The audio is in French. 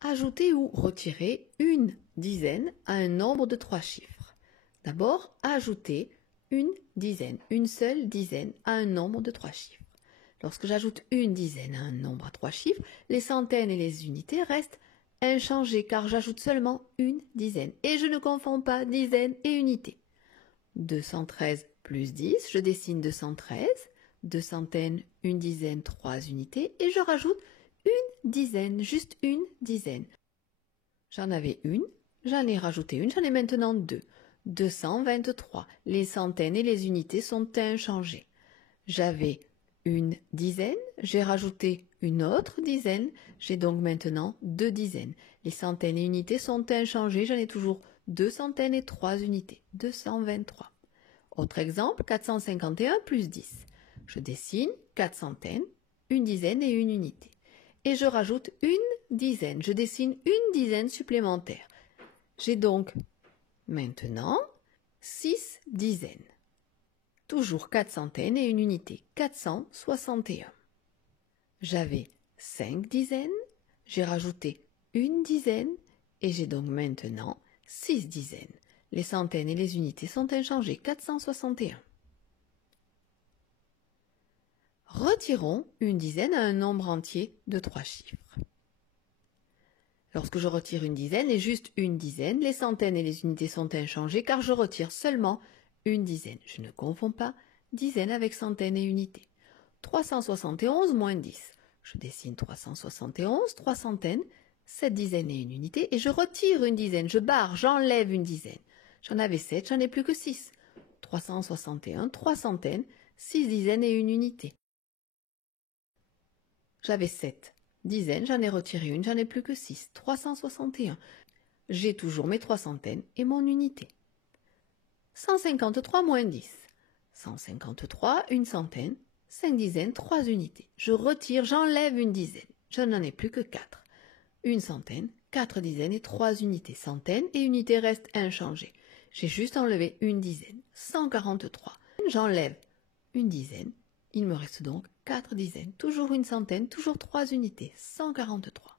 Ajouter ou retirer une dizaine à un nombre de 3 chiffres. D'abord, ajouter une dizaine, une seule dizaine à un nombre de 3 chiffres. Lorsque j'ajoute une dizaine à un nombre à 3 chiffres, les centaines et les unités restent inchangées car j'ajoute seulement une dizaine. Et je ne confonds pas dizaine et unité. 213 plus 10, je dessine 213, deux centaines, une dizaine, 3 unités et je rajoute une dizaine, juste une dizaine. J'en avais une, j'en ai rajouté une, j'en ai maintenant deux. 223, les centaines et les unités sont inchangées. J'avais une dizaine, j'ai rajouté une autre dizaine, j'ai donc maintenant 2 dizaines. Les centaines et unités sont inchangées, j'en ai toujours 2 centaines et 3 unités, 223. Autre exemple, 451 plus 10. Je dessine 4 centaines, une dizaine et une unité. Et je rajoute une dizaine, je dessine une dizaine supplémentaire. J'ai donc maintenant 6 dizaines. Toujours 4 centaines et une unité, 461. J'avais 5 dizaines, j'ai rajouté une dizaine et j'ai donc maintenant 6 dizaines. Les centaines et les unités sont inchangées, 461. Retirons une dizaine à un nombre entier de 3 chiffres. Lorsque je retire une dizaine et juste une dizaine, les centaines et les unités sont inchangées car je retire seulement une dizaine. Je ne confonds pas dizaine avec centaines et unités. 371 moins 10. Je dessine 371, 3 centaines, 7 dizaines et une unité et je retire une dizaine. Je barre, j'enlève une dizaine. J'en avais 7, j'en ai plus que 6. 361, 3 centaines, 6 dizaines et une unité. J'avais 7 dizaines, j'en ai retiré une, j'en ai plus que 6. 361. J'ai toujours mes 3 centaines et mon unité. 153 moins 10. 153, une centaine, 5 dizaines, 3 unités. Je retire, j'enlève une dizaine. Je n'en ai plus que 4. Une centaine, 4 dizaines et 3 unités. Centaines et unités restent inchangées. J'ai juste enlevé une dizaine. 143. J'enlève une dizaine. Il me reste donc 4 dizaines. Toujours une centaine, toujours 3 unités. 143.